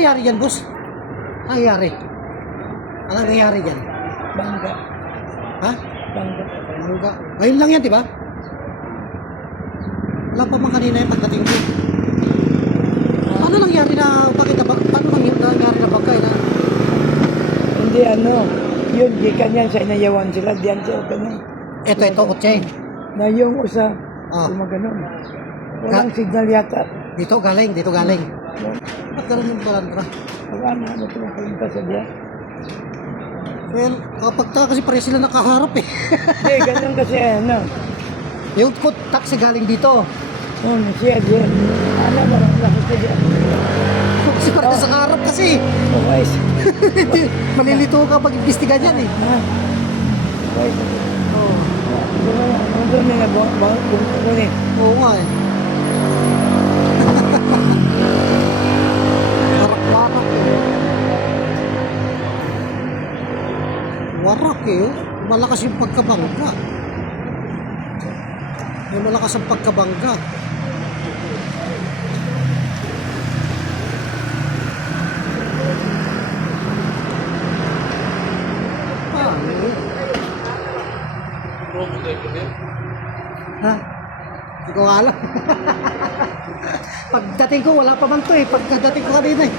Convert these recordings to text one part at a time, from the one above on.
nangyari dyan, boss? Ano nangyari? Ano nangyari dyan? Bangga. Ha? Bangga. Mangga. Ngayon lang yan, di ba? Wala pa man kanina yung pagdating ko. Ano nangyari na, paano nangyari na bagay na? Hindi ano, yun, gikan yan sa inayawan sila, diyan siya ganun. Ito, kotse. Na yung usa, Ah. gumaganon. Walang signal yata. Dito galing. Ba't ganun yung balandra? Ano ito makalimta sa diyan? Well, kapag kasi pare sila nakaharap eh. Hindi, ganun kasi ano. Yung taxi galing dito. Siya diyan. Ano ba lang sa diyan? Kasi pare sa harap kasi. Okay. Malilito ka pag imbestigan yan eh. Okay. Oo. Ano ba may nabawang ko ni? Oo nga eh. Warak eh. Warak eh. Malakas yung pagkabangga. May malakas ang pagkabangga. Ha? Hindi ko alam. Pagdating ko, wala pa man to eh. Pagdating ko kanina eh.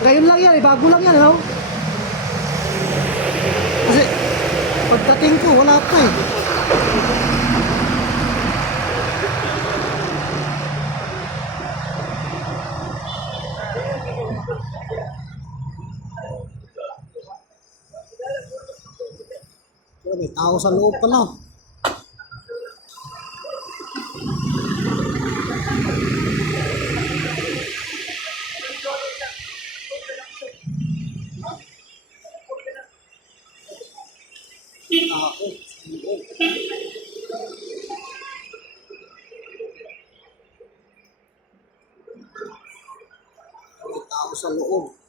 Ngayon lang yan eh. Bago lang yan, no? Kasi, pagdating ko, wala pa eh. May tao sa loob pala. May tao sa loob.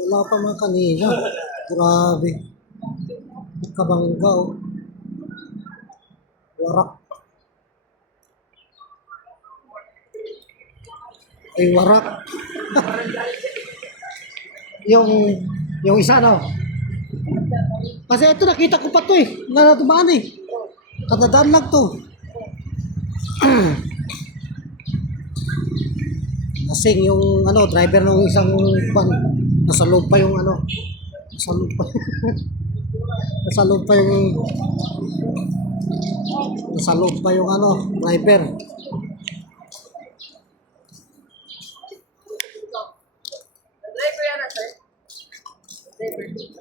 Wala pa man kanina. Grabe. Kabangga oh. Warak. Ay warak. yung isa no. Kasi ito nakita ko pa to eh. Natumaan eh. Kadadaan lang to. Kasing yung ano, driver ng isang van. Nasa loob pa yung ano. Nasa loob pa. Nasa loob pa yung ano, driver.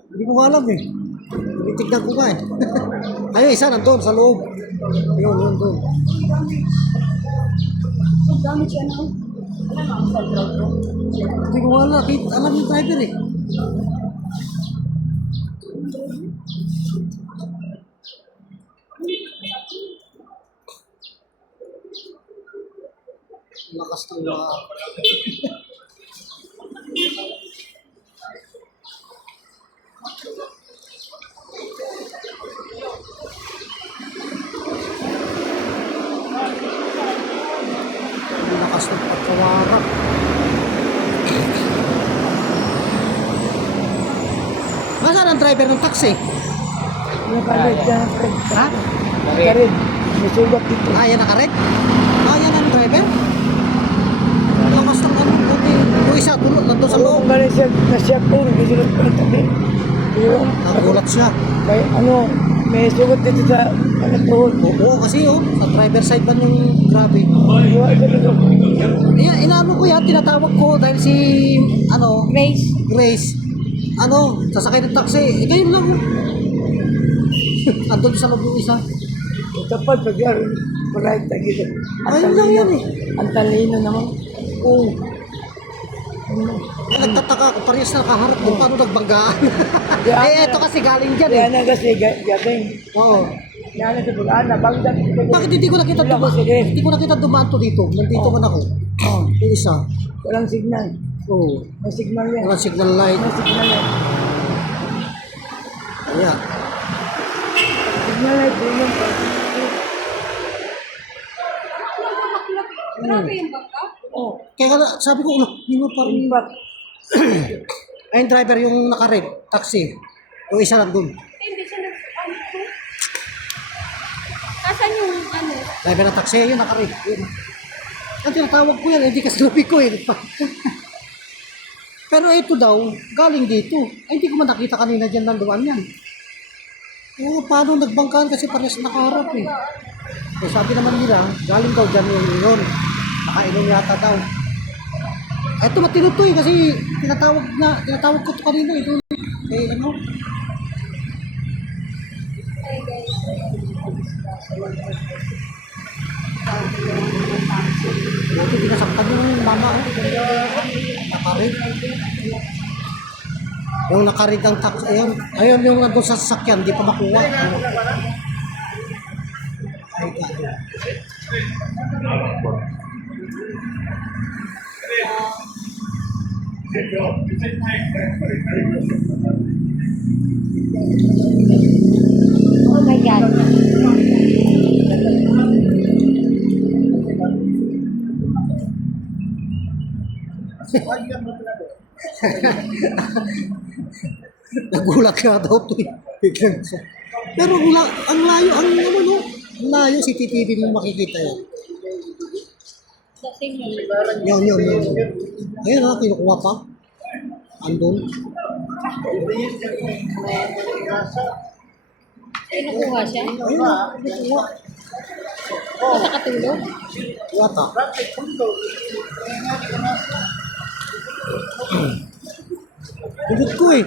Hindi ko alam eh. Titignan ko ba eh. Ayun, isa nandun sa loob. Yun doon. Hindi ko alam. Alam yung driver eh. Lakas ng lakas ng pagkawarak. Nasaan ang driver ng taxi? Nakarid dyan. Ha? Nakarid. May sugat dito. Yan nakared? Yan ang driver? Lakas ng ano. Yung isa tulog nandun sa loob. Kung galing siya, na-siya po, nag-isulot ko ng tabi. Nagulat siya. May ano, may sugat dito sa anak ko. Oo kasi sa driver side ba yung grabe. Iwa ito dito. Inaano ko yan, tinatawag ko dahil si Grace. Sasakay ng taxi. Ganyan lang. Andun sa loob yung isa. Tapos pag-yari, maraming tagilid. Ayun lang yan eh. Ang talino naman. Oo. Nagtataka ako, parehas na nakaharap doon. Paano nagbanggaan? Ito kasi galing dyan eh. Yan na kasi gabing. Oo. Yan na sa bulaan, nabanggat. Bakit hindi ko nakita dumaan? Hindi ko nakita dumaan to dito. Nandito man ako. Yung isa. Walang signal. Oo. May signal yan. Walang signal light. May signal yan. Ayan. Signal light, yun yun. Grabe yung bangka. Oh, Kaya nga, sabi ko, hindi mo parang... impact. Ayun driver yung naka-red, taxi. Yung isa lang dun. Hindi siya ano po. Kasan yung ano? Driver ng taxi, yun naka-red. Yun. Ang tinatawag ko yan, hindi kasi labi ko eh. Pero ito daw, galing dito. Ay, hindi ko man nakita kanina dyan nanduan yan. Oo, paano nagbangkaan kasi parehas nakaharap eh. Eh, sabi naman nila, galing daw dyan yung yun. Nakainom yata daw. Ito matino to eh, kasi tinatawag ko to kanina eh. Doon. Eh, ano? Buti pinasaktan yung mama. Nakarid. Yung nakarid ang tax, ayun. Ayun yung nandun sa sasakyan, di pa makuha. Ay, gago. Oh my God. Nagulat nga daw to eh. Biglang siya. Pero ang layo, ang ano no? Ang layo, si CCTV mo makikita yan. Dating yun. Yun. Ayun ha, kinukuha pa. Andun. Kinukuha siya. Ayun ha, kinukuha. Basta katulog. Yata. Higit ko eh.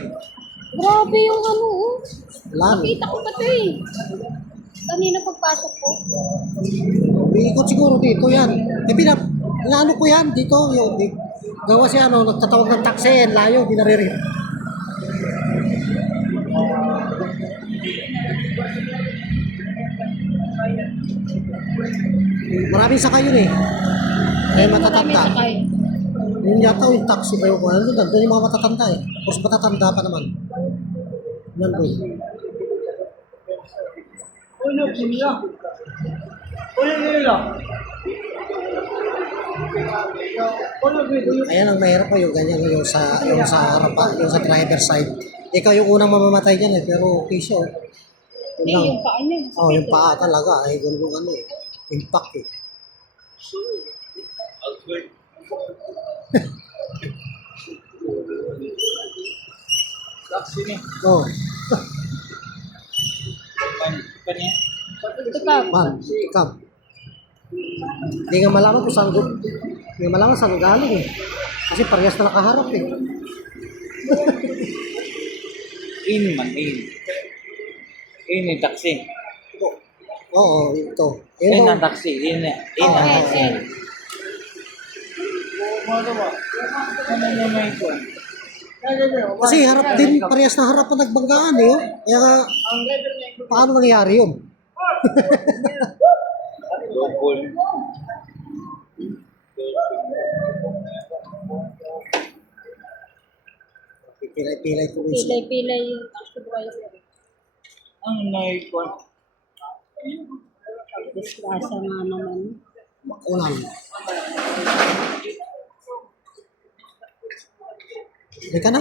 Grabe yung ano oh. Lan. Nakita ko pa ito eh. Kanina pagpasok ko. Iikot siguro dito yan. Eh inaano ko yan dito. Yung, gawa siya ano, nagtatawag ng taxi. Layo, di naririnig. Maraming sakay yun eh. Eh Marami matatanda. sakay. Yun yata yung taxi kayo ko. Ano doon? Doon yung mga matatanda eh. Mas matatanda pa naman. Yan doon. Ayan ang mahirap po yung ganyan yung sa harap yung sa driver side. Ikaw yung unang mamamatay dyan eh, pero okay siya. Yun Eh, lang. yung paa niya. Oh, yung paa talaga. Ay, ganun yung ano eh. Impact eh. Oh, Ito pa. man, ikam. Hindi nga malaman kung saan hindi nga malaman saan galing eh. Kasi parehas na nakaharap eh. Ini man, ini. Ini taksi. Oo, ito. Ini Ayun ang daw. taksi. Ini. Ini Oo. ang Eh, taksi. eh. Ano naman ito? Kasi harap din, parehas na harap na nagbanggaan eh. Oh. Kaya nga, paano nangyari yun? Double. Pilay-pilay ko minsan. Pilay-pilay yung taxi driver. Ang naikuan. Disgrasya nga naman. Makulang. Halika na.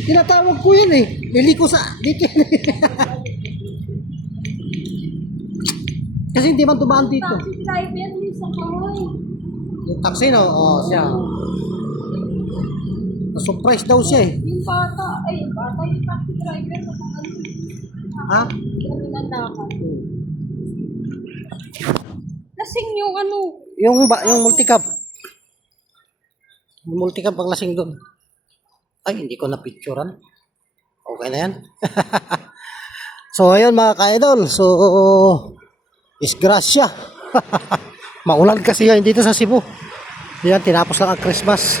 Tinatawag ko yun eh. Liliko sa dito. Kasi hindi man dumaan dito. Taxi driver yung sa kahoy. Yung taxi no, oh, siya. Na-surprise daw siya eh. Yung bata, ay, bata yung taxi driver sa kahoy. Ha? Yung nandakan. Lasing yung ano. Yung multicab. Yung multicab ang lasing doon. Ay, hindi ko na-picturean. Okay na yan. So, ayun mga ka-idol. So, disgrasya. Maulan kasi yan dito sa Cebu. Yan, tinapos lang ang Christmas.